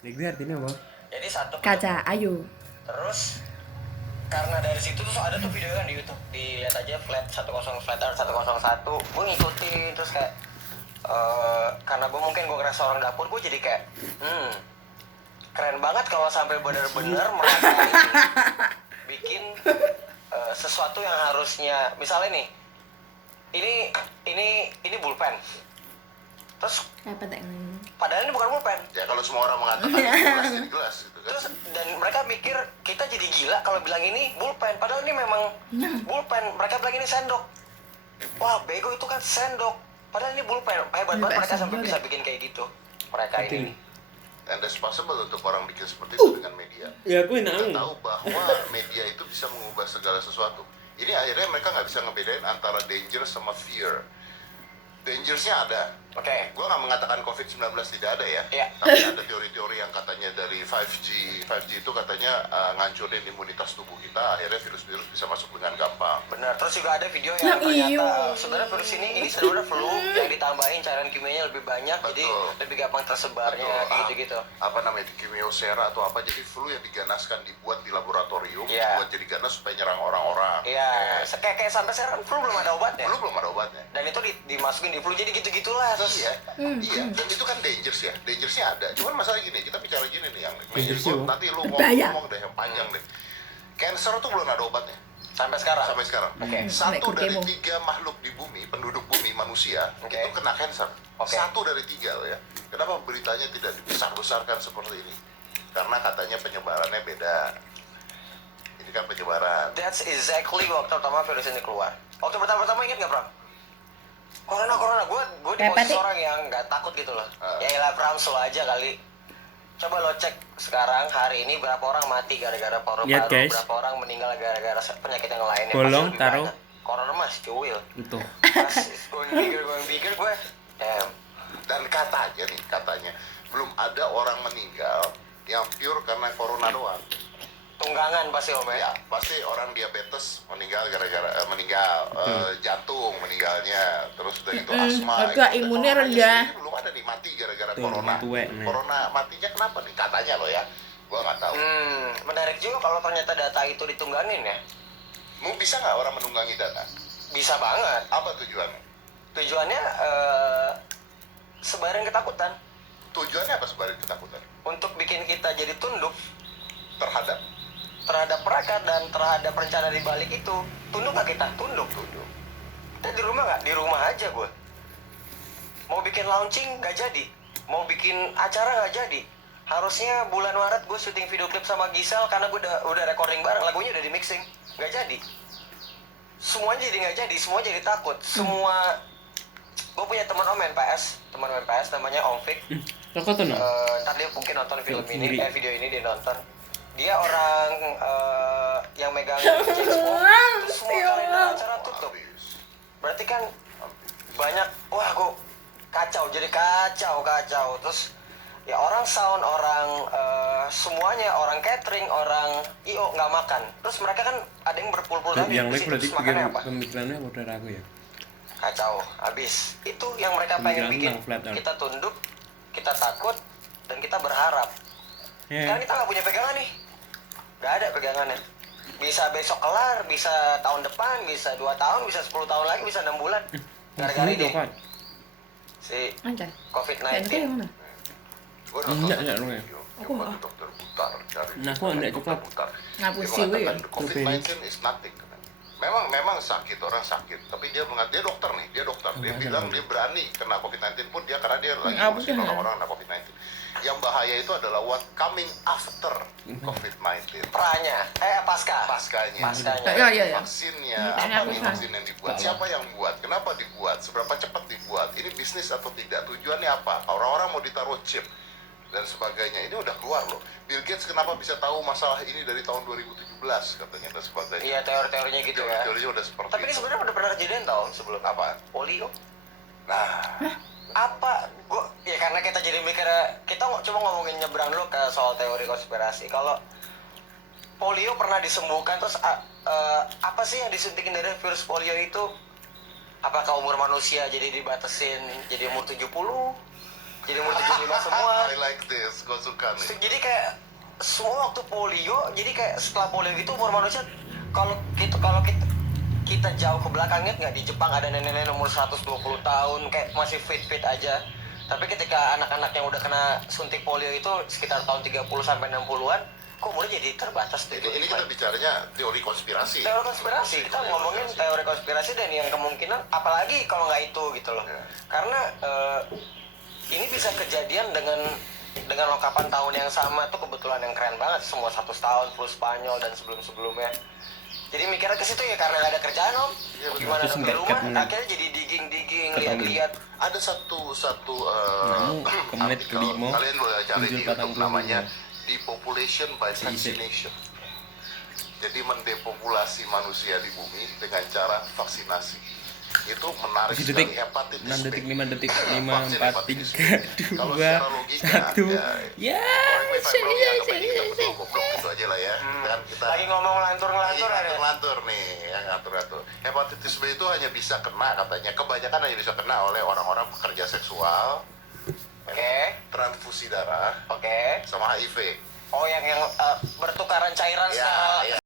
Degree artinya apa? Jadi satu Kaca, ayo. terus karena dari situ tuh ada tuh video kan di YouTube, dilihat aja flat 10 flat earth 101, gue ngikutin terus kayak karena gue mungkin gue ngerasa orang dapur, gue jadi kayak keren banget kalau sampai bener-bener mereka bikin sesuatu yang harusnya misalnya nih ini bullpen, terus Apa tak yang padahal ini bukan bullpen. Ya kalau semua orang mengatakan itu gelas jadi gelas gitu kan. Terus dan mereka mikir kita jadi gila kalau bilang ini bullpen, padahal ini memang bullpen. Mereka bilang ini sendok. Wah bego, itu kan sendok, padahal ini bullpen. Hebat banget mereka sampai bisa bikin kayak gitu. Mereka ini. And that's possible untuk orang bikin seperti itu dengan media. Ya aku Kita enak. tahu bahwa media itu bisa mengubah segala sesuatu. Ini akhirnya mereka nggak bisa ngebedain antara danger sama fear. Dangersnya ada. Oke. Gue nggak mengatakan COVID-19 tidak ada ya. Iya. Tapi ada teori-teori yang katanya dari 5G itu katanya ngancurin imunitas tubuh kita, akhirnya virus-virus bisa masuk dengan gampang. Benar. Terus juga ada video yang ternyata sebenarnya virus ini sebenarnya flu yang ditambahin cairan kimianya lebih banyak, jadi lebih gampang tersebarnya gitu-gitu. Apa namanya itu kimiosera atau apa, jadi flu yang diganaskan dibuat di laboratorium, dibuat jadi ganas supaya nyerang orang-orang. Iya. Kayak sampai sekarang flu belum ada obatnya. Belum ada obatnya. Dan itu dimasukin di flu, jadi gitu-gitulah. Terus Iya, dan itu kan dangerous ya, dangersnya ada. Cuman masalah gini, kita bicara gini nih yang Dangerous nanti lu Bahaya. ngomong deh yang panjang deh. Cancer tuh belum ada obatnya sampai sekarang. sampai sekarang. Oke. Satu dari Kemo. 3 makhluk di bumi, penduduk bumi manusia Oke. itu kena cancer. Oke. 1 dari 3 loh ya. Kenapa beritanya tidak dibesar-besarkan seperti ini? Karena katanya penyebarannya beda. Ini kan penyebaran. That's exactly waktu pertama virus ini keluar. Waktu pertama inget nggak, Bram? Corona, gue di posisi orang yang nggak takut gitu loh. Ya elah, Bram, slow aja kali. Coba lo cek sekarang hari ini berapa orang mati gara-gara Lihat, paru-paru, guys. berapa orang meninggal gara-gara penyakit yang lainnya. Bolong, Pasti lebih taruh. banyak. Corona mas cuil. Itu. Pas going bigger gue. Dan katanya belum ada orang meninggal yang pure karena corona doang. Tunggangan pasti om ya. Ya, pasti orang diabetes meninggal gara-gara jantung meninggalnya, terus udah itu asma. harga gitu. imunnya Coronanya rendah. sendiri belum ada nih mati gara-gara Tuh, corona. tuwek nih. Corona matinya kenapa nih? Katanya loh ya, gua nggak tahu. Menarik juga kalau ternyata data itu ditunggangin ya. Mau bisa nggak orang menunggangi data? Bisa banget. Apa tujuannya? Tujuannya sebarin ketakutan. Tujuannya apa sebagai ketakutan? Untuk bikin kita jadi tunduk Terhadap mereka dan terhadap rencana di balik itu. Tunduk gak kita? Tunduk. Kita di rumah gak? Di rumah aja gue. Mau bikin launching gak jadi. Mau bikin acara gak jadi. Harusnya bulan Maret gue syuting video klip sama Gisel karena gue udah recording bareng, lagunya udah di mixing. Gak jadi. Semuanya jadi gak jadi, semua jadi takut. Semua. Gue punya teman main PS namanya Om Fik. Rokok tuh no? Ntar dia mungkin nonton film ini, Sendiri. video ini dia nonton. Dia orang yang megang Expo, terus semua kalender acara tutup. Berarti kan banyak, wah gue jadi kacau. Terus ya orang sound, orang semuanya, orang catering, orang IO nggak makan. Terus mereka kan ada yang berpuluh-puluh tahun Yang di lain situ, berarti terus makannya apa? pemikirannya udah ragu ya. Kacau, habis. Itu yang mereka pengen Pemikiran bikin. tentang flat earth. Kita tunduk, kita takut, dan kita berharap. Sekarang kita nggak punya pegangan nih. Nggak ada pegangannya. Bisa besok kelar, bisa tahun depan, bisa 2 tahun, bisa 10 tahun lagi, bisa 6 bulan. Gara-gara ini si Anjay. COVID-19. Yang mana? Gua Enggak, lu ya. Aku dokter Butar cari. Nah, aku enggak coklat. Ngapu Dia siwe ya? mengatakan COVID-19 is nothing. Memang sakit, orang sakit, tapi dia dokter nih, dia bilang dia berani kena COVID-19 pun karena dia lagi ngurusin orang-orang kena COVID-19. Yang bahaya itu adalah what coming after COVID-19. Paskanya. Iya. Vaksinnya, apa nih vaksin yang dibuat? Siapa yang buat? Kenapa dibuat? Seberapa cepat dibuat? Ini bisnis atau tidak? Tujuannya apa? Orang-orang mau ditaruh chip dan sebagainya. Ini udah keluar loh. Bill Gates kenapa bisa tahu masalah ini dari tahun 2017 katanya dan sebagainya. Iya, teori-teorinya gitu ya. Teorinya udah seperti Tapi ini itu. sebenarnya udah pernah kejadian tahun sebelum Apa? polio. Nah, Apa? Ya karena kita jadi mikir, kita cuma ngomongin nyebrang dulu ke soal teori konspirasi. Kalau polio pernah disembuhkan, terus apa sih yang disuntikin dari virus polio itu? Apakah umur manusia jadi dibatasin jadi umur 70? jadi umur 75 semua. I like this, gue suka nih. Jadi kayak semua waktu polio, jadi kayak setelah polio gitu umur manusia kalau kita jauh ke belakangnya nggak, di Jepang ada nenek-nenek umur 120 tahun kayak masih fit aja. Tapi ketika anak-anak yang udah kena suntik polio itu sekitar tahun 30 sampai 60-an, kok umurnya jadi terbatas tuh. Ini kita bicaranya teori konspirasi. Teori konspirasi, kita ngomongin teori konspirasi dan yang kemungkinan apalagi kalau nggak itu gitu loh. Ya. Karena ini bisa kejadian dengan lokapan tahun yang sama tuh, kebetulan yang keren banget, semua 100 tahun full Spanyol dan sebelum-sebelumnya. Jadi mikirnya ke situ ya karena nggak ada kerjaan om. Iya, betul. Gimana Terus ada nggak rumah, ketemu. akhirnya jadi digging, Ketemu. lihat-lihat. Ada satu ke menit artikel, kelima, kalian boleh cari di 7.45. YouTube, namanya Depopulation by Seisi. Vaccination. Jadi mendepopulasi manusia di bumi dengan cara vaksinasi. Itu menarik 7 detik, sekali. Hepatitis 6 detik, B. 5 detik, 5, Vaksin 4, hepatitis 3, B. Kalau 2, secara logika, 1. Ya, correct me if I'm wrong ya, anggap aja kita berdua goblok gitu aja lah ya. Dan kita Lagi ngomong ngelantur-ngelantur ada. ngelantur nih, ya ngatur-ngatur. Hepatitis B itu hanya bisa kena katanya, kebanyakan hanya bisa kena oleh orang-orang pekerja seksual, Oke. transfusi darah, Oke. sama HIV. Oh yang bertukaran cairan Ya, secara ya.